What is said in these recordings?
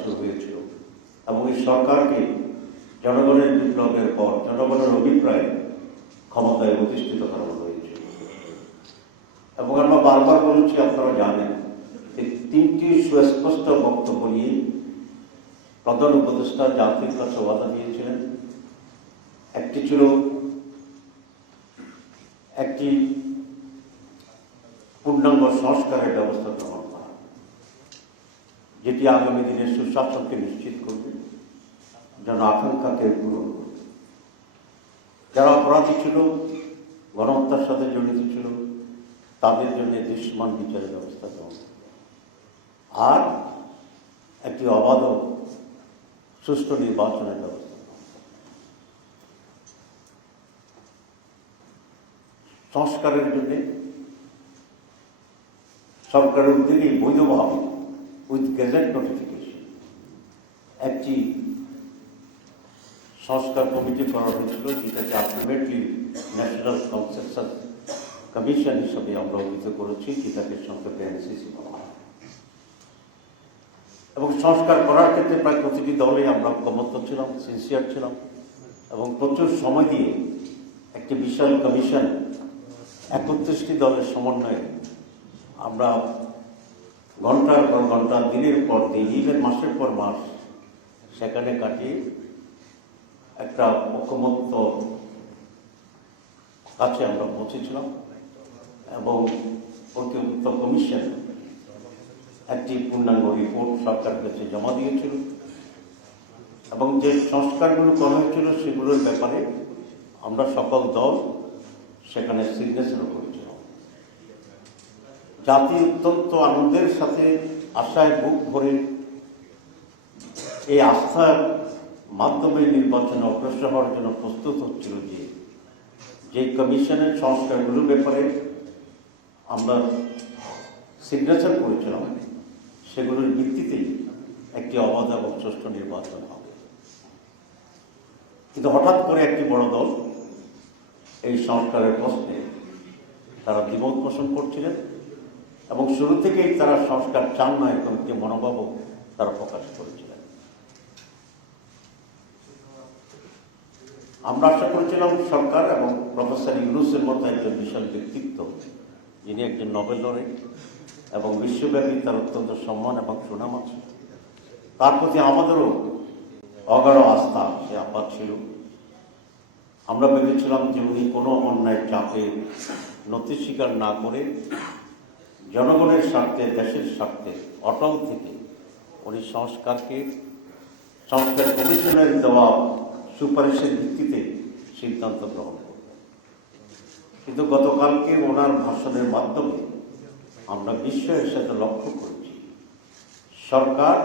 শুরু হয়েছিল। এবং এই সরকারকে জনগণের বিপ্লবের পর, জনগণের অভিপ্রায় ক্ষমতায় অধিষ্ঠিত করানো হয়েছিল এবং আমরা বারবার বলেছি, আপনারা জানেন এই তিনটি সুস্পষ্ট বক্তব্য নিয়ে প্রধান উপদেষ্টা জাতির কাছে ওয়াদা দিয়েছিলেন। একটি ছিল, একটি পূর্ণাঙ্গ সংস্কারের ব্যবস্থা গ্রহণ যেটি আগামী দিনে সুশাসনকে নিশ্চিত করবে, যেন আকাঙ্ক্ষাকে পূরণ করবে। যারা অপরাধী ছিল, গণহত্যার সাথে জড়িত ছিল, তাদের জন্য দৃশ্যমান বিচারের ব্যবস্থা গ্রহণ আর একটি অবাধ সুষ্ঠু নির্বাচনের ব্যবস্থা সংস্কারের জন্য সরকারের উদ্যোগে বৈধভাবে উইথ গেজেট নোটিফিকেশন একটি সংস্কার কমিটি করা হয়েছিল, যেটাকে আলটিমেটলি ন্যাশনাল কনসেনসাস কমিশন হিসাবে আমরা অভিহিত করেছি, যেটাকে সংক্ষেপে এনসিসি বলা হয়। এবং সংস্কার করার ক্ষেত্রে প্রায় প্রতিটি দলে আমরা ঐক্যবদ্ধ ছিলাম সিনসিয়ার ছিলাম, এবং প্রচুর সময় দিয়ে একটি বিশাল কমিশন একত্রিশটি দলের সমন্বয়ে আমরা ঘণ্টার পর ঘণ্টা, দিনের পর দিন ইভেন মাসের পর মাস, সেখানে কাটিয়ে একটা ঐক্যমত্য কাছে আমরা পৌঁছেছিলাম এবং ঐক্যমত্য কমিশন একটি পূর্ণাঙ্গ রিপোর্ট সরকারের কাছে জমা দিয়েছিল। এবং যে সংস্কারগুলো করা হয়েছিল, সেগুলোর ব্যাপারে আমরা সকল দল সেখানে সিগনেচারও করেছিলাম জাতি অত্যন্ত আনন্দের সাথে আশায় বুক ভরে এই আস্থার মাধ্যমে নির্বাচনে অগ্রসর হওয়ার জন্য প্রস্তুত হচ্ছিল যে যে কমিশনের সংস্কারগুলোর ব্যাপারে আমরা সিগনেচার করেছিলাম, সেগুলোর ভিত্তিতেই একটি অবাধ এবং সুষ্ঠু নির্বাচন হবে। কিন্তু হঠাৎ করে একটি বড় দল এই সংস্কারের প্রশ্নে তারা দ্বিমত পোষণ করছিলেন। এবং শুরু থেকেই তারা সংস্কার চান না এরকম একটি মনোভাবও তারা প্রকাশ করেছিলেন। আমরা আশা করেছিলাম সরকার এবং প্রফেসর ইউনুসের মতো একজন বিশাল ব্যক্তিত্ব, যিনি একজন নোবেল লরেট এবং বিশ্বব্যাপী তার অত্যন্ত সম্মান এবং সুনাম আছে। তার প্রতি আমাদেরও অগাঢ় আস্থা, সে আপাত ছিল। আমরা ভেবেছিলাম যে উনি কোনো অন্যায় চাপে নথি স্বীকার না করে জনগণের স্বার্থে, দেশের স্বার্থে, অটল থেকে উনি সংস্কারকে সংস্কার কমিশনের দেওয়া সুপারিশের ভিত্তিতে সিদ্ধান্ত গ্রহণ কিন্তু গতকালকে ওনার ভাষণের মাধ্যমে আমরা বিস্ময়ের সাথে লক্ষ্য করেছি, সরকার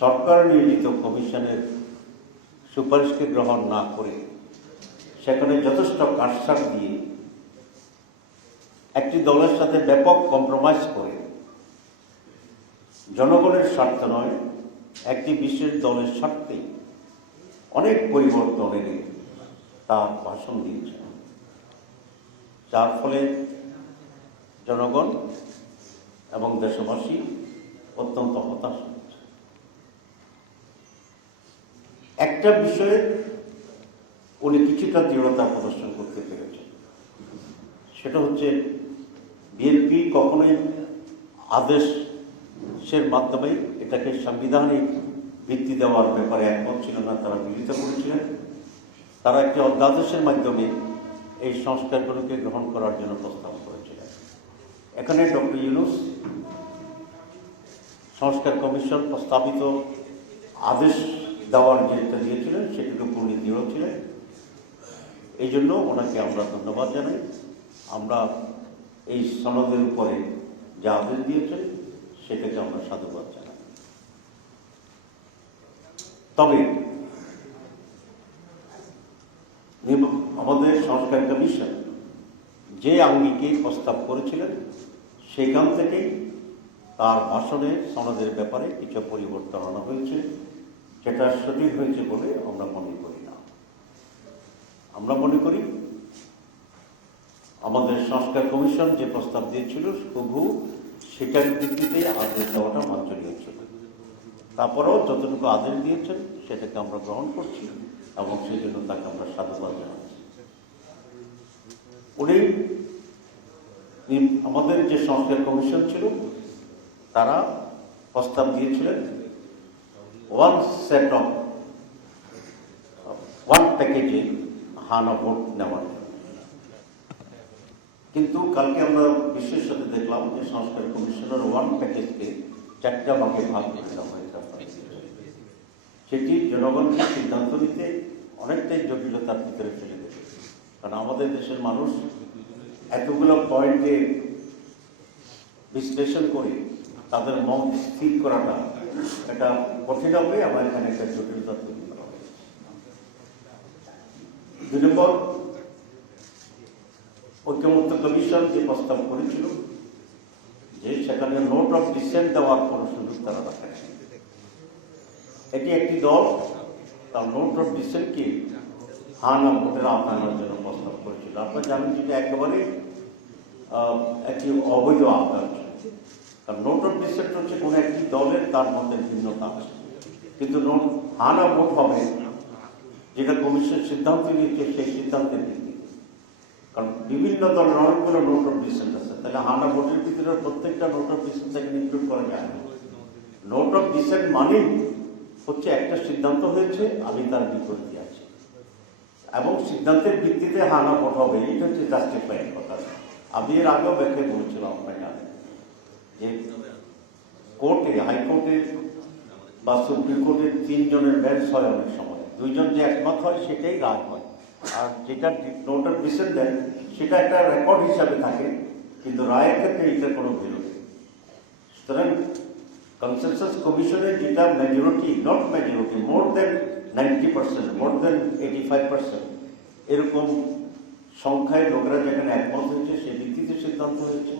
সরকার নিয়োজিত কমিশনের সুপারিশকে গ্রহণ না করে সেখানে যথেষ্ট কাটসাট দিয়ে একটি দলের সাথে ব্যাপক কম্প্রোমাইজ করে। জনগণের স্বার্থ নয়, একটি বিশেষ দলের স্বার্থে অনেক পরিবর্তন এনে তার ভাষণ দিয়েছেন যার ফলে জনগণ এবং দেশবাসী অত্যন্ত হতাশ একটা বিষয়ে উনি কিছুটা দৃঢ়তা প্রদর্শন করতে পেরেছেন। সেটা হচ্ছে বিএনপি কখনোই আদেশের মাধ্যমে এটাকে সাংবিধানিক ভিত্তি দেওয়ার ব্যাপারে একমত ছিল না, তারা বিরোধিতা করেছিলেন। তারা একটি অধ্যাদেশের মাধ্যমে এই সংস্কারগুলোকে গ্রহণ করার জন্য প্রস্তাব করেছিলেন। এখানে ডক্টর ইউনুস সংস্কার কমিশন প্রস্তাবিত আদেশ দেওয়ার যেটা দিয়েছিলেন সেটিকে উনি দৃঢ় ছিলেন। এই জন্য ওনাকে আমরা ধন্যবাদ জানাই। আমরা এই সনদের উপরে যে আদেশ দিয়েছেন সেটাকে আমরা সাধুবাদ জানাই। তবে আমাদের সংস্কার কমিশন যে আঙ্গিকে প্রস্তাব করেছিলেন, সেখান থেকেই তার ভাষণে সনদের ব্যাপারে কিছু পরিবর্তন আনা হয়েছে সেটা সঠিক হয়েছে বলে আমরা মনে করি না। আমরা মনে করি আমাদের সংস্কার কমিশন যে প্রস্তাব দিয়েছিল, প্রভু সেটার ভিত্তিতে আদেশ দেওয়াটা বাঞ্ছনীয় ছিল তারপরেও যতটুকু আদেশ দিয়েছেন, সেটাকে আমরা গ্রহণ করছি এবং সেই জন্য তাকে আমরা সাধুবাদ জানাচ্ছি উনি আমাদের যে সংস্কার কমিশন ছিল, তারা প্রস্তাব দিয়েছিলেন ওয়ান সেট অফ ওয়ান প্যাকেজে হানা ভোট নেওয়ার। কিন্তু কালকে আমরা বিশ্বের সাথে দেখলাম যে সংস্কার কমিশনের ওয়ান প্যাকেজকে চারটা ভাগে ভাগ করে দেওয়া হয়েছে সেটি জনগণকে সিদ্ধান্ত নিতে অনেকটাই জটিলতার ভিতরে ফেলে দেবে কারণ আমাদের দেশের মানুষ এতগুলো পয়েন্টে বিশ্লেষণ করে তাদের মন স্থির করাটা এটা কঠিন হবে আমার এখানে একটা জটিলতা তৈরি করা হবে। দুই নম্বর ঐক্যমত্য কমিশন যে প্রস্তাব করেছিল, যে সেখানে নোট অফ ডিসেন্ট দেওয়ার কোনো সুযোগ তারা রাখে এটি একটি দল, তার নোট অফ ডিসেন্টকে হানা ভোটের আনার জন্য প্রস্তাব করেছিল। আপনারা জানেন যেটা একেবারে একটি অবৈধ আওতার কারণ নোট অফ ডিসেন্ট হচ্ছে কোনো একটি দলের তার মধ্যে ভিন্নতা আছে। কিন্তু নোট হানা ভোট হবে, যেটা কমিশন সিদ্ধান্ত নিয়েছে, সেই সিদ্ধান্তের ভিত্তিতে কারণ বিভিন্ন দলের অনেকগুলো নোট অফ ডিসেন্ট আছে। তাহলে হানা ভোটের ভিতরে প্রত্যেকটা নোট অফ ডিসেন্ট এখানে ইনক্লুড করা যায় না। নোট অফ ডিসেন্ট মানে হচ্ছে একটা সিদ্ধান্ত হয়েছে, আমি তার বিপরীতে আছি। এবং সিদ্ধান্তের ভিত্তিতে হানা ভোট হবে, এটা হচ্ছে জাস্টিফাইড কথা। আমি এর আগেও ব্যাখ্যা বলেছিলাম আপনার জানেন যে কোর্টে হাইকোর্টে বা সুপ্রিম কোর্টের তিনজনের বেঞ্চ হয় অনেক সময়। দুইজন যে একমত হয়, সেটাই হয় আর যেটা নোট অফ ডিসেন্ট দেন সেটা একটা রেকর্ড হিসাবে থাকে, কিন্তু রায়ের ক্ষেত্রে এটা কোনো ভ্যালু সুতরাং কনসেনসাস কমিশনের যেটা majority not majority more than ninety percent more than eighty five percent এরকম সংখ্যায় লোকেরা যেখানে একমত হয়েছে, সে ভিত্তিতে সিদ্ধান্ত হয়েছে।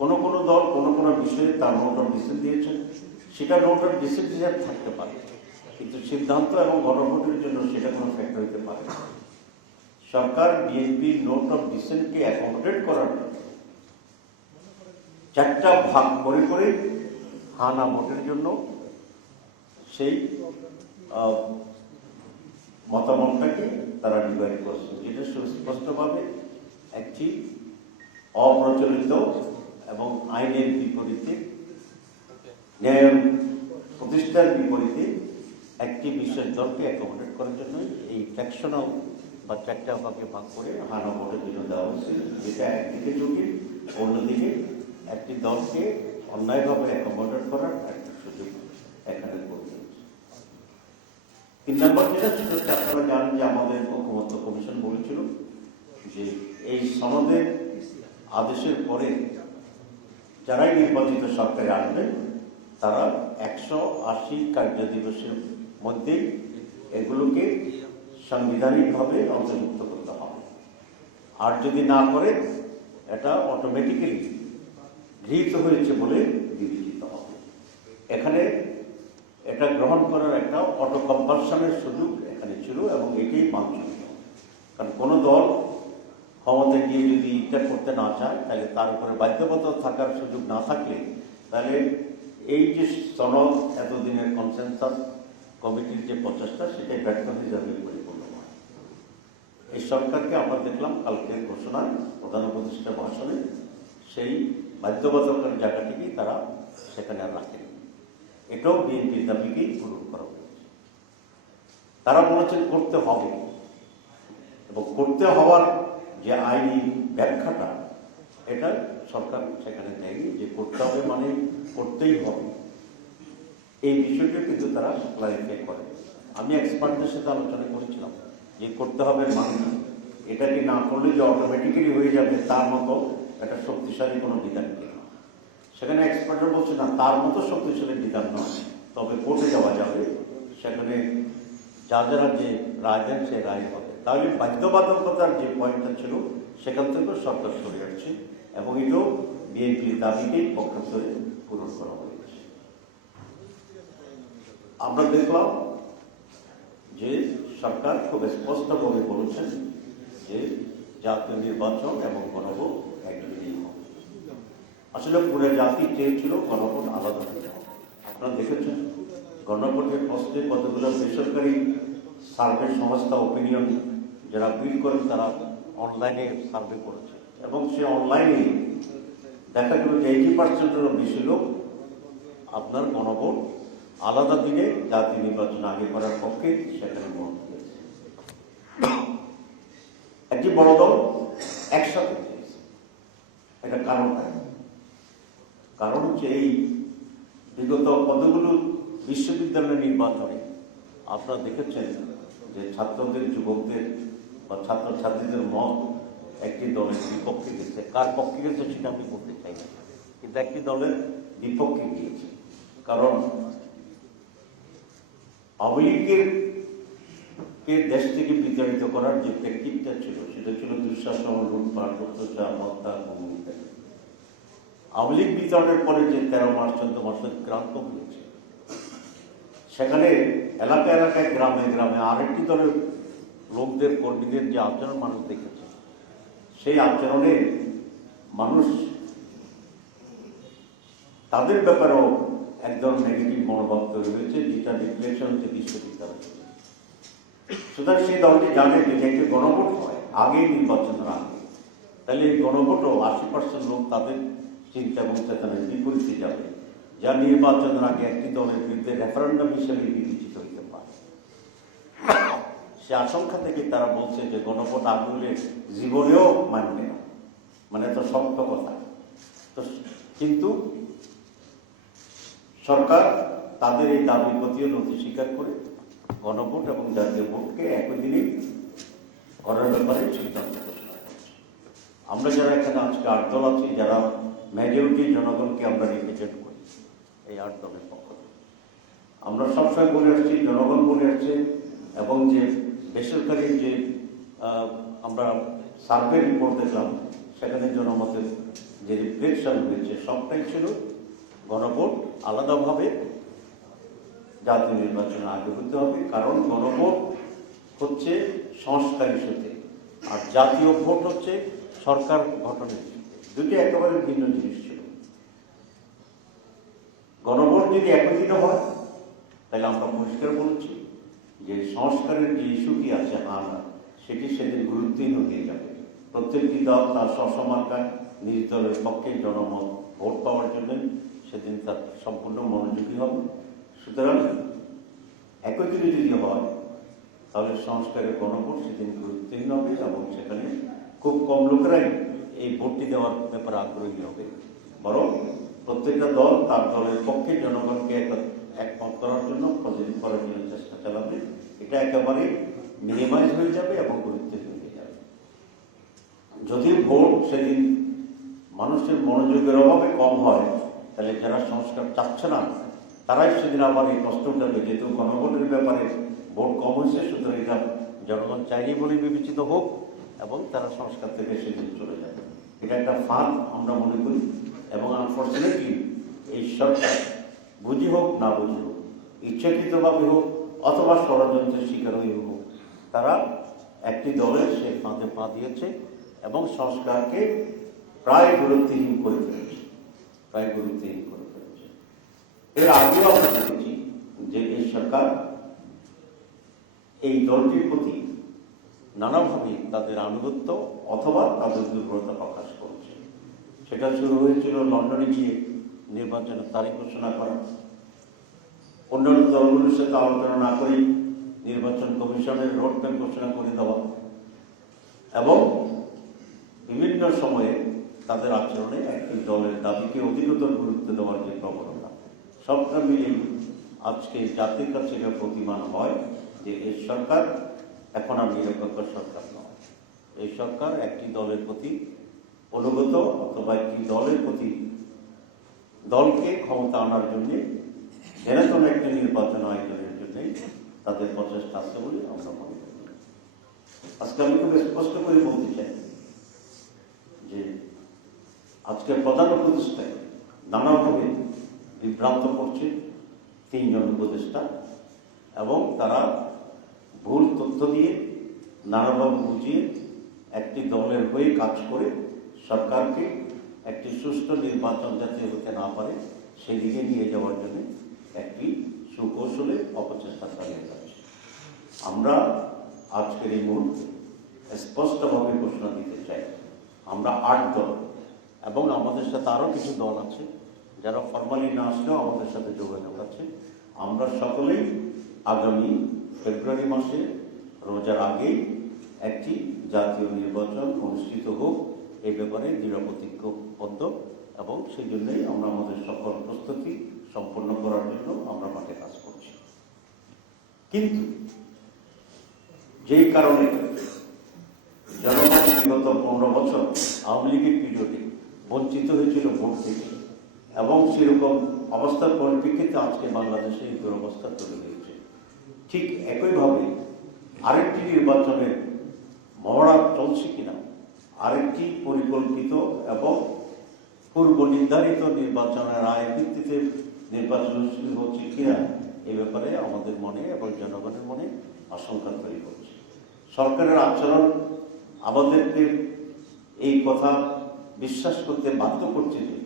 কোনো কোনো দল, কোনো কোনো বিষয়ে তার নোট অফ ডিসেন্ট দিয়েছেন সেটা নোট অফ হিসাবে থাকতে পারে। কিন্তু সিদ্ধান্ত এবং গণভোটের জন্য সেটা কোনো ফ্যাক্টর হতে পারে। সরকার বিএনপি নোট অফ ডিসেন্টকে অ্যাকোমোডেট করার চারটা ভাগ করে করে হানা ভোটের জন্য সেই মতামতটাকে তারা ডিভাইড করছে। যেটা সুস্পষ্টভাবে একটি অপ্রচলিত এবং আইনের বিপরীতে, ন্যায় প্রতিষ্ঠার বিপরীতে একটি বিশেষ দলকে অ্যাকোমোডেট করার জন্য এই ফ্যাকশনাল বা চারটা ভাগে ভাগ করে হানা ভোটের জন্য দেওয়া হচ্ছে যেটা একদিকে জটিল, অন্যদিকে একটি দলকে অন্যায়ভাবে অ্যাকোমোডেট করার একটা সুযোগ এখানে করে দিয়েছে তিন নম্বর যেটা সেটা আপনারা জানেন যে আমাদের ঐক্যমত্য কমিশন বলেছিল যে এই সনদের আদেশের পরে যারাই নির্বাচিত সরকারে আসবেন তারা একশো আশি কার্য দিবসের মধ্যেই এগুলোকে সাংবিধানিকভাবে অন্তর্ভুক্ত করতে হবে। আর যদি না করে, এটা অটোমেটিক্যালি গৃহীত হয়েছে বলে বিবেচিত হবে। এখানে এটা গ্রহণ করার একটা অটো কম্পালশনের সুযোগ এখানে ছিল এবং এটাই বাঞ্ছনীয়। কারণ কোনো দল ক্ষমতায় গিয়ে যদি এটা করতে না চায়, তাহলে তার উপরে বাধ্যবাধকতা থাকার সুযোগ না থাকলে, তাহলে এই যে সনদ, এতদিনের কনসেনসাস কমিটির যে প্রচেষ্টা, সেটাই ব্যর্থ হয়ে যাবে হয় এই সরকারকে আমরা দেখলাম কালকের ঘোষণায় প্রধান উপদেষ্টা ভাষণে সেই বাধ্যবাধকতার জায়গাটিকেই তারা সেখানে আর রাখেনি। এটাও বিএনপির দাবিকেই পূরণ করা হয়েছে। তারা বলেছেন করতে হবে এবং করতে হওয়ার যে আইনি ব্যাখ্যাটা, এটা সরকার সেখানে দেয়নি যে করতে হবে মানে করতেই হবে। এই বিষয়টা কিন্তু তারা ক্লারিফাই করে। আমি এক্সপার্টদের সাথে আলোচনা করেছিলাম। যে করতে হবে মানে কি? এটাকে না করলে যে অটোমেটিক্যালি হয়ে যাবে, তার মতো একটা শক্তিশালী কোনো বিধান কিনা সেখানে এক্সপার্টরা বলছে, না, তার মতো শক্তিশালী বিধান নয়। তবে কোর্টে যাওয়া যাবে। সেখানে যা যারা যে রায় দেন সে রায় হবে। তাহলে বাধ্যবাধকতার যে পয়েন্টটা ছিল, সেখান থেকেও সরকার সরে যাচ্ছে এবং এটাও বিএনপির দাবিকেই পক্ষান্তরে পূরণ করা হয়েছে। আমরা দেখলাম যে সরকার খুব স্পষ্টভাবে বলেছেন যে জাতীয় নির্বাচন এবং গণভোট একদিনেই হবে। আসলে পুরো জাতি চেয়েছিল গণভোট আলাদা হবে। আপনারা দেখেছেন, গণভোটের প্রশ্নে কতগুলো বেসরকারি সার্ভে সংস্থা ওপিনিয়ন যারা বিল করেন, তারা অনলাইনে সার্ভে করেছে। এবং সে অনলাইনে দেখা গেল যে এইটি পার্সেন্টেরও বেশি লোক আপনার গণভোট আলাদা দিনে জাতীয় নির্বাচন আগে করার পক্ষে সেখানে ভোট দিয়েছে একটি বড় দল একসাথে এটা কারণ কারণ হচ্ছে এই বিগত কতগুলো বিশ্ববিদ্যালয় নির্বাচনে আপনারা দেখেছেন যে ছাত্রদের, যুবকদের বা ছাত্রছাত্রীদের মত একটি দলের বিপক্ষে গেছে। কার পক্ষে গেছে সেটা আমি বলতে চাই না। কিন্তু একটি দলের বিপক্ষে গিয়েছে। কারণ আওয়ামী লীগের কে দেশ থেকে বিতাড়িত করার যে টেকনিকটা ছিল, সেটা ছিল দুঃশাসন, লুটপাট, অত্যাচার, হত্যা আওয়ামী লীগ বিতরণের পরে যে তেরো মাস চোদ্দ মাস ক্রান্ত হয়েছে সেখানে এলাকা এলাকায়, গ্রামে গ্রামে আরেকটি দলের লোকদের, কর্মীদের যে আচরণ মানুষ দেখেছে, সেই আচরণে মানুষ তাদের ব্যাপারেও একদম নেগেটিভ মনোভাব তৈরি হয়েছে, যেটা ডিপ্রেশন হচ্ছে বিশ্ববিদ্যালয়। সুতরাং সেই দলটি জানে যে যে একটি গণভোট হয় আগে নির্বাচনের আগে তাহলে এই গণভোটও আশি পার্সেন্ট লোক তাদের চিন্তা এবং চেতনার বিপরীতে যাবে? যা নির্বাচনের আগে একটি দলের বিরুদ্ধে রেফারেন্ডাম হিসেবে বিবেচিত হইতে পারে। সে আশঙ্কা থেকে তারা বলছে যে গণভোট আগে হলে জীবনেও মানবে না। মানে তো শক্ত কথা। তো কিন্তু সরকার তাদের এই দাবি প্রতিও নথি স্বীকার করে গণভোট এবং জাতীয় ভোটকে একই দিনে করার ব্যাপারে সিদ্ধান্ত। আমরা যারা এখানে আজকে আট দল আছি, যারা মেজরিটি জনগণকে আমরা রিপ্রেজেন্ট করি, এই আট দলের পক্ষ থেকে আমরা সবসময় বলে আসছি, জনগণ বলে আসছে, এবং যে বেসরকারি যে আমরা সার্ভে রিপোর্ট দেখলাম, সেখানে জনমতের যে রিফ্লেকশন হয়েছে, সবটাই ছিল গণভোট আলাদাভাবে জাতীয় নির্বাচনে আগে হতে হবে, কারণ গণভোট হচ্ছে সংস্কার ইস্যুতে আর জাতীয় ভোট হচ্ছে সরকার গঠনের। দুটি একেবারে ভিন্ন জিনিস ছিল। গণভোট যদি একত্রিত হয়, তাহলে আমরা পরিষ্কার বলছি যে সংস্কারের যে ইস্যুটি আছে আনা সেটি সেদিন গুরুত্বহীন হয়ে যাবে। প্রত্যেকটি দল তার সসমাকায় নিজ দলের পক্ষে জনমত ভোট পাওয়ার জন্য সেদিন তার সম্পূর্ণ মনোযোগী হবে। সুতরাং দিনে যদি হয়, তাহলে সংস্কারের গণভোট সেদিন গুরুত্বহীন হবে এবং সেখানে খুব কম লোকেরাই এই ভোটটি দেওয়ার ব্যাপারে আগ্রহী হবে। বরং প্রত্যেকটা দল তার দলের পক্ষে জনগণকে এক- একমত করার জন্য জন্য চেষ্টা চালাবে। এটা একেবারে মিনিমাইজ হয়ে যাবে এবং গুরুত্বহীন হয়ে যাবে। যদি ভোট সেদিন মানুষের মনোযোগের অভাবে কম হয়, তাহলে যারা সংস্কার চাচ্ছে না তারাই সেদিন আবার এই উঠাবে যেহেতু গণভোটের ব্যাপারে ভোট কম হয়েছে, সুতরাং এটা জনগণ চাইনি বলে বিবেচিত হোক এবং তারা সংস্কার থেকে সেদিন চলে যাবে এটা একটা ফান আমরা মনে করি, এবং আনফর্চুনেটলি এই সরকার বুঝি হোক, না বুঝি হোক, ইচ্ছাকৃতভাবে হোক অথবা ষড়যন্ত্রের শিকার হয়ে হোক, তারা একটি দলের সে ফাঁদে পা দিয়েছে এবং সংস্কারকে প্রায় গুরুত্বহীন করে ফেলেছে। প্রায় গুরুত্বহীন এর আগেও আমরা দেখেছি যে এই সরকার এই দলটির প্রতি নানাভাবে তাদের আনুগত্য অথবা তাদের দুর্বলতা প্রকাশ করছে। সেটা শুরু হয়েছিল লন্ডনে গিয়ে নির্বাচনের তারিখ ঘোষণা করা। অন্যান্য দলগুলোর সাথে আলোচনা না করেই নির্বাচন কমিশনের রোড ম্যাপ ঘোষণা করে দেওয়া এবং বিভিন্ন সময়ে তাদের আচরণে একটি দলের দাবিকে অধিকতর গুরুত্ব দেওয়ার যে প্রবণতা সবটা মিলে আজকে জাতির কাছে এটা প্রতিমান হয় যে এই সরকার এখন আর নিরপেক্ষ সরকার নয়। এই সরকার একটি দলের প্রতি অনুগত অথবা একটি দলের প্রতি দলকে ক্ষমতা আনার জন্যে জেনেতন একটি নির্বাচন আয়োজনের জন্যই তাদের প্রচেষ্টা আছে বলে আমরা মনে করি। আজকে আমি খুব স্পষ্ট করে বলতে চাই যে আজকে প্রধান উপদেষ্টায় নানাভাবে বিভ্রান্ত করছে তিনজন উপদেষ্টা এবং তারা ভুল তথ্য দিয়ে নানাভাবে বুঝিয়ে একটি দলের হয়ে কাজ করে সরকারকে একটি সুষ্ঠু নির্বাচন যাতে হতে না পারে, সেদিকে নিয়ে যাওয়ার জন্য একটি সুকৌশলে অপচেষ্টা চালিয়ে যাচ্ছে। আমরা আজকের এই মুহূর্তে স্পষ্টভাবে ঘোষণা দিতে চাই। আমরা আট দল এবং আমাদের সাথে আরও কিছু দল আছে। যারা ফর্মালি না আসলেও আমাদের সাথে যোগাযোগ আছে, আমরা সকলেই আগামী ফেব্রুয়ারি মাসে, রোজার আগেই একটি জাতীয় নির্বাচন অনুষ্ঠিত হোক এই ব্যাপারে দৃঢ় এবং সেই জন্যই আমরা আমাদের সকল প্রস্তুতি সম্পন্ন করার জন্য আমরা মাঠে কাজ করছি। কিন্তু যেই কারণে জনগণ বিগত পনেরো বছর আওয়ামী লীগের পিরিয়ডে বঞ্চিত হয়েছিল ভোট থেকে এবং সেরকম অবস্থার পরিপ্রেক্ষিতে আজকে বাংলাদেশে এই দুরবস্থা তৈরি হয়েছে। ঠিক একইভাবে আরেকটি নির্বাচনের মহড়া চলছে কিনা, আরেকটি পরিকল্পিত এবং পূর্ব নির্ধারিত নির্বাচনের আয়ের ভিত্তিতে নির্বাচন অনুষ্ঠিত হচ্ছে কিনা, এ ব্যাপারে আমাদের মনে এবং জনগণের মনে আশঙ্কা তৈরি করছে। সরকারের আচরণ আমাদেরকে এই কথা বিশ্বাস করতে বাধ্য করছে যে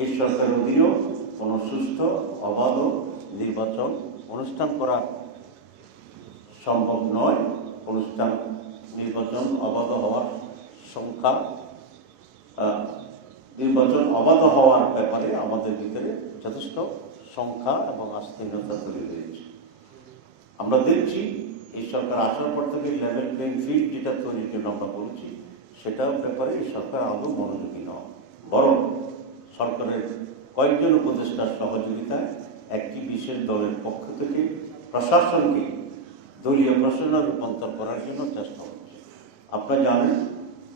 এই সরকারের অধীনেও কোনো সুস্থ, অবাধ নির্বাচন অনুষ্ঠান করা সম্ভব নয়। অনুষ্ঠান, নির্বাচন অবাধ হওয়ার সংখ্যা নির্বাচন অবাধ হওয়ার ব্যাপারে আমাদের ভিতরে যথেষ্ট সংখ্যা এবং আস্থাহীনতা তৈরি হয়েছে। আমরা দেখছি এই সরকার আসার পর থেকে লেভেল প্লেইং ফিল্ড যেটা তৈরির জন্য আমরা বলছি, সেটার ব্যাপারে এই সরকার আদৌ মনোযোগী নয়। বরং সরকারের কয়েকজন উপদেষ্টার সহযোগিতায় একটি বিশেষ দলের পক্ষ থেকে প্রশাসনকে দলীয় প্রশাসনে রূপান্তর করার জন্য চেষ্টা হচ্ছে। আপনারা জানেন,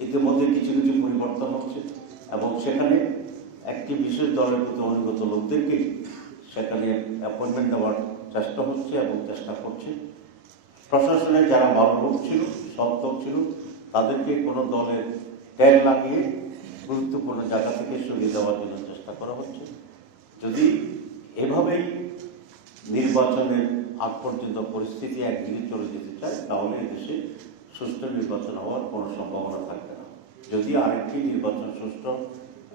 ইতিমধ্যে কিছু কিছু পরিবর্তন হচ্ছে এবং সেখানে একটি বিশেষ দলের প্রতি অনুগত লোকদেরকে সেখানে অ্যাপয়েন্টমেন্ট দেওয়ার চেষ্টা হচ্ছে এবং চেষ্টা করছে। প্রশাসনে যারা ভালো লোক ছিল, সৎ লোক ছিল, তাদেরকে কোনো দলের ট্যাগ লাগিয়ে গুরুত্বপূর্ণ জায়গা থেকে সরিয়ে দেওয়ার জন্য চেষ্টা করা হচ্ছে। যদি এভাবেই নির্বাচনের আগ পর্যন্ত পরিস্থিতি একদিকে চলে যেতে চায়, তাহলে এদেশে সুষ্ঠু নির্বাচন হওয়ার কোনো সম্ভাবনা থাকবে না। যদি আরেকটি নির্বাচন সুষ্ঠু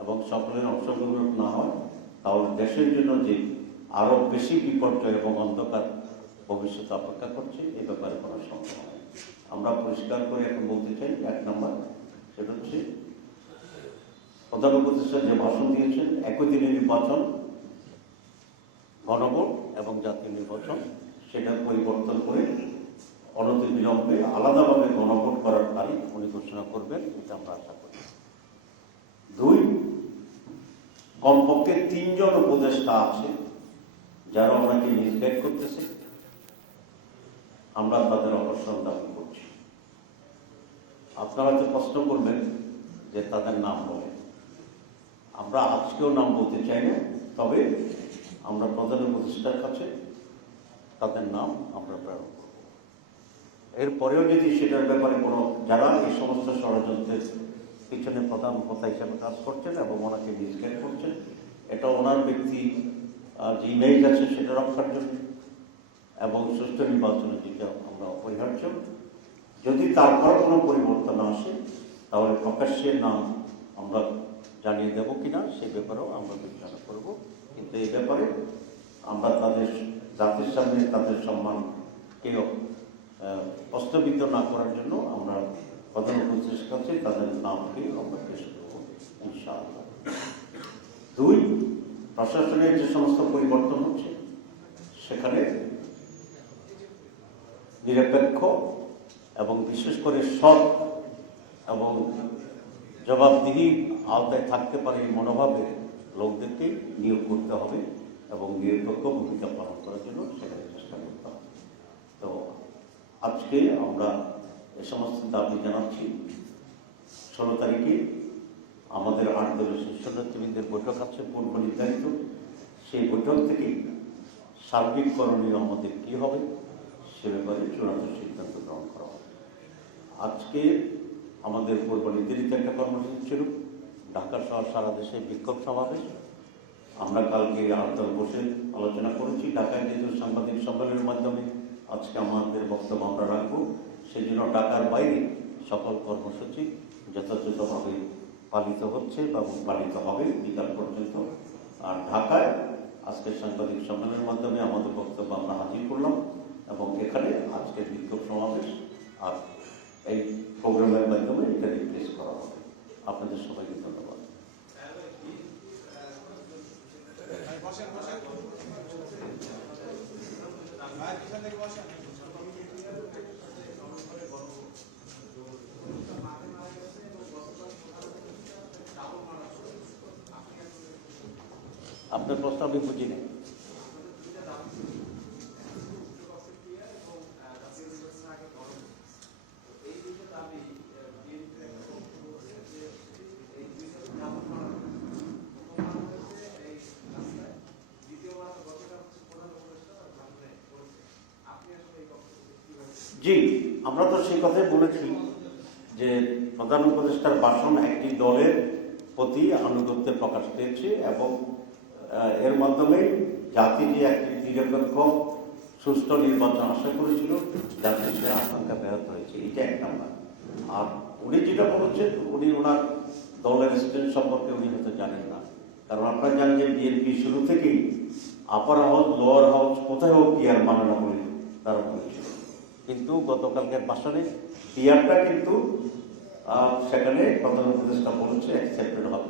এবং সকলের অংশগ্রহণ না হয়, তাহলে দেশের জন্য যে আরও বেশি বিপর্যয় এবং অন্ধকার ভবিষ্যৎ অপেক্ষা করছে, এ ব্যাপারে কোনো সম্ভাবনা নেই। আমরা পরিষ্কার করে এখন বলতে চাই, এক নম্বর, সেটা হচ্ছে প্রধান উপদেষ্টা যে ভাষণ দিয়েছেন, একই দিনে নির্বাচন, গণভোট এবং জাতীয় নির্বাচন, সেটা পরিবর্তন করে অনতি বিলম্বে আলাদাভাবে গণভোট করার তারিখ উনি ঘোষণা করবেন, এটা আমরা আশা করি। দুই, কমপক্ষে তিনজন উপদেষ্টা আছে যারা ওনাকে মিসগাইড করতেছে। আমরা তাদের অবসর দাবি করছি। আপনারা হয়তো প্রশ্ন করবেন যে তাদের নাম বলেন। আমরা আজকেও নাম বলতে চাই না, তবে আমরা প্রধান উপদেষ্টার কাছে তাদের নাম আমরা প্রেরণ করব। এরপরেও যদি সেটার ব্যাপারে কোনো, যারা এই সমস্ত ষড়যন্ত্রের পিছনে প্রধান কথা হিসাবে কাজ করছেন এবং ওনাকে মিসগাইড করছেন, এটা ওনার ব্যক্তি যে ইমেজ আছে সেটা রক্ষার জন্য এবং সুষ্ঠু নির্বাচনের দিকে আমরা অপরিহার্য। যদি তারপর কোনো পরিবর্তন আসে, তাহলে প্রকাশ্যের নাম আমরা জানিয়ে দেব কিনা সে ব্যাপারেও আমরা বিবেচনা করব। কিন্তু এই ব্যাপারে আমরা তাদের জাতির সামনে তাদের সম্মানকেও আহ, প্রস্তাবিত না করার জন্য আমরা প্রধান কাছে তাদের নামকে আমরা পেশ করব ইনশাআল্লাহ। দুই প্রশাসনের যে সমস্ত পরিবর্তন হচ্ছে সেখানে নিরপেক্ষ এবং বিশেষ করে সৎ এবং জবাবদিহি আওতায় থাকতে পারে এই মনোভাবের লোকদেরকে নিয়োগ করতে হবে এবং নিরপেক্ষ ভূমিকা পালন করার জন্য সেখানে চেষ্টা করতে হবে। তো আজকে আমরা এ সমস্ত দাবি জানাচ্ছি। ষোলো তারিখে আমাদের আট দলের শীর্ষ নেতৃবৃন্দের বৈঠক আছে, পূর্ব নির্ধারিত। সেই বৈঠক থেকে সার্বিক করণীয় আমাদের কী হবে সে ব্যাপারে চূড়ান্ত সিদ্ধান্ত গ্রহণ করা হবে। আজকে আমাদের পূর্ব নির্ধারিত একটা কর্মসূচি ছিল। ঢাকা সহ সারা দেশে বিক্ষোভ সমাবেশ। আমরা কালকে আটদল বসে আলোচনা করেছি। ঢাকায় যেহেতু সাংবাদিক সম্মেলনের মাধ্যমে আজকে আমাদের বক্তব্য আমরা রাখব। সেই জন্য ঢাকার বাইরে সকল কর্মসূচি যথাযথভাবে পালিত হচ্ছে বা পালিত হবে বিকাল পর্যন্ত। আর ঢাকায় আজকের সাংবাদিক সম্মেলনের মাধ্যমে আমাদের বক্তব্য আমরা হাজির করলাম এবং এখানে আজকের বিক্ষোভ সমাবেশ আর এই প্রোগ্রামের মাধ্যমে এটা রিপ্লেস করা হবে। আপনাদের সবাইকে ধন্যবাদ। আপনার প্রশ্ন আমি বুঝি নাই জি আমরা তো সেই কথাই বলেছি যে প্রধান উপদেষ্টার ভাষণ একটি দলের প্রতি পেয়েছে এবং এর মাধ্যমে জাতি যে একটি নিরপেক্ষ সুষ্ঠু নির্বাচন আশা করেছিল যাতে সে আশঙ্কা ব্যাহত হয়েছে। এটা এক নাম্বার। আর উনি যেটা বলেছেন, উনি ওনার দলের স্ট্রেন্থ সম্পর্কে উনি হয়তো জানেন না। কারণ আপনারা জানেন যে বিএনপি শুরু থেকেই আপার হাউস লোয়ার হাউস কোথায় হোক কি আর মানে না বলে তারা বলেছিল কিন্তু গতকালকের ভাষণে পিয়ারটা কিন্তু সেখানে প্রধান উপদেষ্টা বলেছে অ্যাকসেপ্টেড হবে।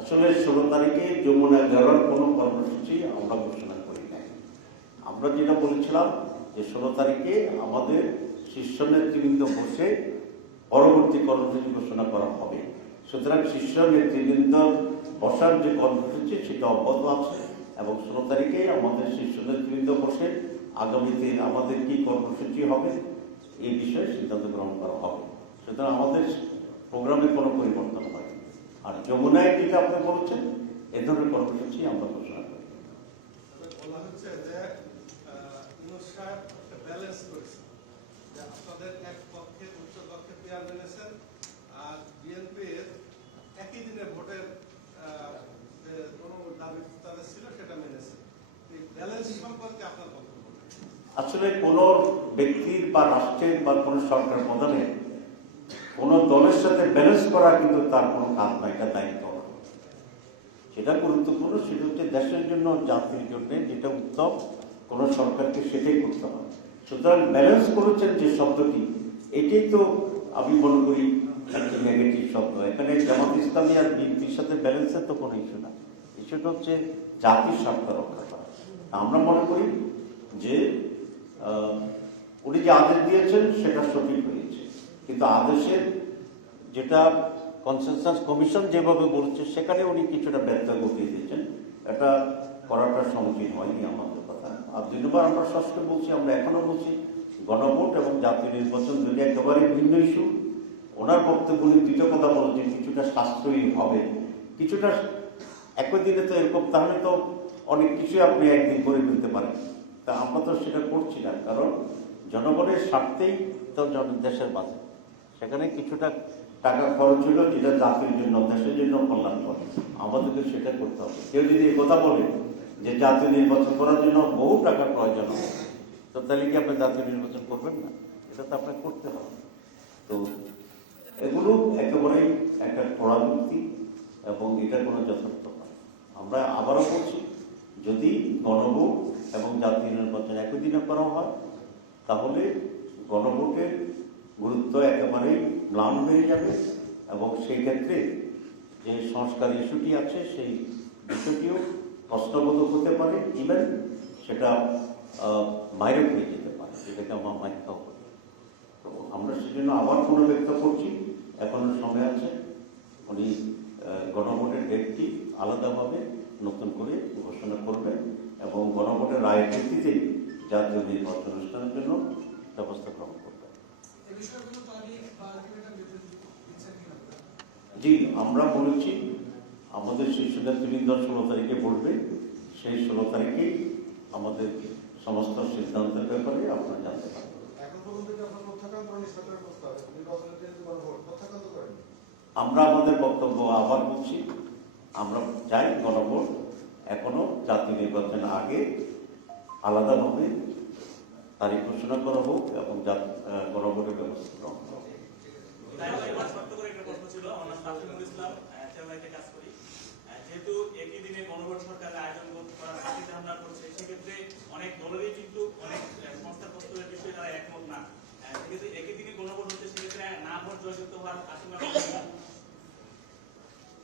আসলে ষোলো তারিখে যমুনা গড়ার কোনো কর্মসূচি আমরা ঘোষণা করি নাই। আমরা যেটা বলেছিলাম যে ষোলো তারিখে আমাদের শীর্ষ নেতৃবৃন্দ বসে পরবর্তী কর্মসূচি ঘোষণা করা হবে। সুতরাং শীর্ষ নেতৃবৃন্দ বসার যে কর্মসূচি, সেটা অব্যাহত আছে এবং ষোলো তারিখে আমাদের শীর্ষ নেতৃবৃন্দ বসে আগামীতে আমাদের কি কর্মসূচি হবে, এই বিষয়ে সিদ্ধান্ত গ্রহণ করা হবে। সুতরাং আমাদের প্রোগ্রামে কোনো পরিবর্তন হয়নি আর যমুনায় যেটা আপনি বলছেন এ ধরনের কর্মসূচি আমরা ঘোষণা করি। বলা হচ্ছে যে ব্যালেন্স করেছে যে আপনাদের এক পক্ষে উচ্চ পক্ষে পেয়ার মেনেছেন আর বিএনপির একই দিনে ভোটের যে দাবি তাদের ছিল সেটা মেনেছে এই ব্যালেন্স সম্পর্কে আপনার বক্তব্য। আসলে কোন ব্যক্তির বা রাষ্ট্রের বা কোন সরকার প্রধানের কোন দলের সাথে ব্যালেন্স করা কিন্তু তার কোনো কাজ না এটা দায়িত্ব। সেটা গুরুত্বপূর্ণ সেটা হচ্ছে দেশের জন্য, জাতির জন্য যেটা উত্তম, কোন সরকারকে সেটাই করতে হবে। সুতরাং ব্যালেন্স করেছেন যে শব্দটি, এটাই তো আমি মনে করি নেগেটিভ শব্দ। এখানে জামাত ইসলামী আর বিএনপির সাথে ব্যালেন্সের তো কোনো ইস্যু না ইস্যুটা হচ্ছে জাতির স্বার্থ রক্ষা করা। আমরা মনে করি যে উনি যে আদেশ দিয়েছেন, সেটা সঠিক হয়েছে। কিন্তু আদেশের যেটা কনসেনসাস কমিশন যেভাবে বলছে, সেখানে উনি কিছুটা ব্যর্থ ঘটিয়ে দিয়েছেন। এটা করাটা সমীচীন হয়নি আমাদের কথা। আর দুই নম্বর আমরা ষষ্ঠ বলছি, আমরা এখনও বলছি, গণভোট এবং জাতীয় নির্বাচন দুটি একেবারে ভিন্ন ইস্যু, ওনার বক্তব্য উনি দুটো কথা বলেছেন কিছুটা সাশ্রয়ী হবে। কিছুটা একই দিনে তো এরকম, তাহলে তো অনেক কিছুই আপনি একদিন করে ফেলতে পারেন। তা আমরা তো সেটা করছি না, কারণ জনগণের স্বার্থেই তো দেশের বাজে। সেখানে কিছুটা টাকা খরচ হলো যেটা জাতির জন্য, দেশের জন্য কল্যাণকর। আমাদেরকে সেটা করতে হবে। কেউ যদি এই কথা বলে যে জাতীয় নির্বাচন করার জন্য বহু টাকার প্রয়োজন হবে, তো তাহলে কি আপনি জাতীয় নির্বাচন করবেন না? এটা তো আপনাকে করতে হবে। তো এগুলো একেবারেই একটা পরাযুক্তি এবং এটা কোনো যথার্থ নয়। আমরা আবারও বলছি, যদি গণভোট এবং জাতীয় নির্বাচন একই দিনে করা হয়, তাহলে গণভোটের গুরুত্ব একেবারেই ম্লান হয়ে যাবে এবং সেই ক্ষেত্রে যে সংস্কার ইস্যুটি আছে, সেই বিষয়টিও প্রশ্নবোধক হতে পারে ইভেন সেটা মাইরক হয়ে যেতে পারে, যেটাকে আমরা মাইকাও করি তো আমরা সেজন্য আবার পুনর্ব্যক্ত করছি, এখনও সময় আছে, উনি গণভোটের ডেটটি আলাদাভাবে নতুন করে ঘোষণা করবেন এবং গণভোটের রায়ের ভিত্তিতে জাতীয় নির্বাচন অনুষ্ঠানের জন্য ব্যবস্থা গ্রহণ জি আমরা বলেছি আমাদের শীর্ষ নেতৃবৃন্দ ষোলো তারিখে পড়বে সেই ষোলো তারিখে আমাদের সমস্ত সিদ্ধান্তের ব্যাপারে আপনারা জানতে পারবেন আমরা আমাদের বক্তব্য আবার বলছি আমরা চাই গণভোট এখনও জাতীয় নির্বাচনের আগে আলাদাভাবে তারিখ ঘোষণা করা হোক এবং গণভোটের ব্যবস্থা গ্রহণ করা আমার নাম তাফসিরুল ইসলাম আহ, চেন্নাইতে কাজ করি। আহ, যেহেতু একই দিনে গণভোট সরকারের আয়োজন করার চাকরিতে আমরা করছে সেক্ষেত্রে অনেক দলেরই কিন্তু অনেক সংস্থার প্রস্তুতের বিষয়ে তারা একমত না। সেক্ষেত্রে একই দিনে গণভোট হচ্ছে সেক্ষেত্রে না ভোট জয়যুক্ত হওয়ার আশঙ্কা করা না?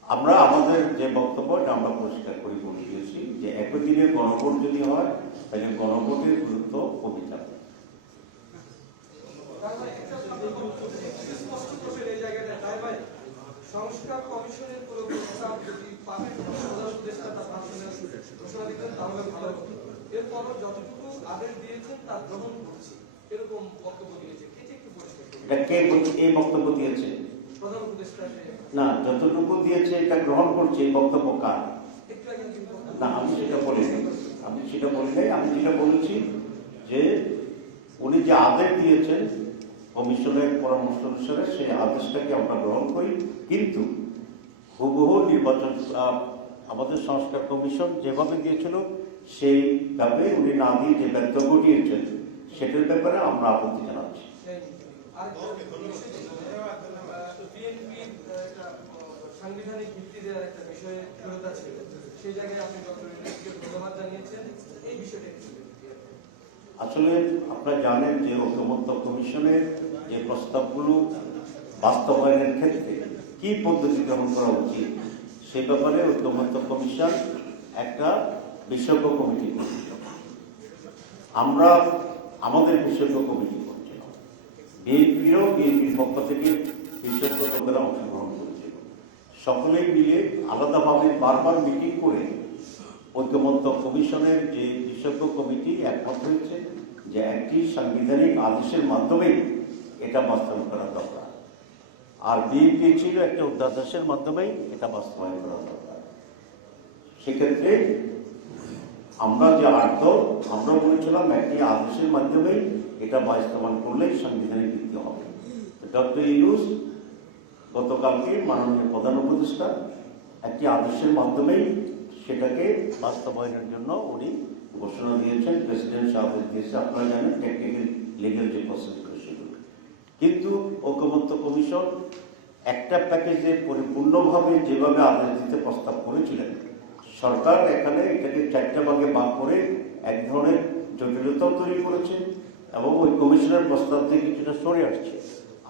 আমরা আমাদের যে বক্তব্য আমরা পরিষ্কার করে বলে দিয়েছি যে একই দিনে গণভোট যদি হয় তাহলে গণভোটের গুরুত্ব কমে তাই দিয়েছেন গ্রহণ করছি এরকম বক্তব্য দিয়েছে এটি একটু পরিষ্কার এই বক্তব্য দিয়েছে? না, যতটুকু দিয়েছে এটা গ্রহণ করছে বক্তব্য কার? না, আমি সেটা বলিনি আমি সেটা বলি নাই আমি যেটা বলেছি যে উনি যে আদেশ দিয়েছেন কমিশনের পরামর্শ অনুসারে সেই আদেশটাকে আমরা গ্রহণ করি। কিন্তু হুবহু নির্বাচন আমাদের সংস্কার কমিশন যেভাবে দিয়েছিল সেইভাবে উনি না দিয়ে যে ব্যর্থ ঘটিয়েছেন সেটার ব্যাপারে আমরা আপত্তি জানাচ্ছি। সাংবিধানিক ভিত্তি দেওয়ার একটা বিষয়ে ছিল। সেই আসলে আপনারা জানেন যে ঐক্যমত্য কমিশনের যে প্রস্তাবগুলো বাস্তবায়নের ক্ষেত্রে কি পদ্ধতি গ্রহণ করা উচিত, সে ব্যাপারে ঐক্যমত্য কমিশন একটা বিশেষজ্ঞ কমিটি করেছিল আমরা আমাদের বিশেষজ্ঞ কমিটি করছিল বিএনপিরও বিএনপির পক্ষ থেকে বিশেষজ্ঞ লোকেরা করেছিল সকলেই মিলে আলাদাভাবে বারবার মিটিং করে ঐক্যমত্য কমিশনের যে বিশেষজ্ঞ কমিটি একমত হয়েছে যে একটি সাংবিধানিক আদেশের মাধ্যমে এটা বাস্তবায়ন করা দরকার। আর বিএনপি ছিল একটা অধ্যাদেশের মাধ্যমেই এটা বাস্তবায়ন করা দরকার। সেক্ষেত্রে আমরা যে আর্থ, আমরা বলেছিলাম একটি আদেশের মাধ্যমেই এটা বাস্তবায়ন করলেই সাংবিধানিক ভিত্তি হবে। ডক্টর ইউনুস গতকালকে মাননীয় প্রধান উপদেষ্টা একটি আদেশের মাধ্যমেই সেটাকে বাস্তবায়নের জন্য উনি ঘোষণা দিয়েছেন। প্রেসিডেন্ট আদেশ দিয়েছে আপনারা জানেন টেকনিক্যাল লিগেল যে প্রসেসগুলো সেগুলো। কিন্তু ঐক্যমত্য কমিশন একটা প্যাকেজে পরিপূর্ণভাবে যেভাবে আদেশ দিতে প্রস্তাব করেছিলেন, সরকার এখানে এটাকে চারটা ভাগে ভাগ করে এক ধরনের জটিলতাও তৈরি করেছে এবং ওই কমিশনের প্রস্তাব থেকে কিছুটা সরে আসছে।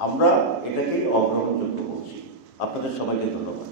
আমরা এটাকেই অগ্রহণযোগ্য করছি। আপনাদের সবাইকে ধন্যবাদ।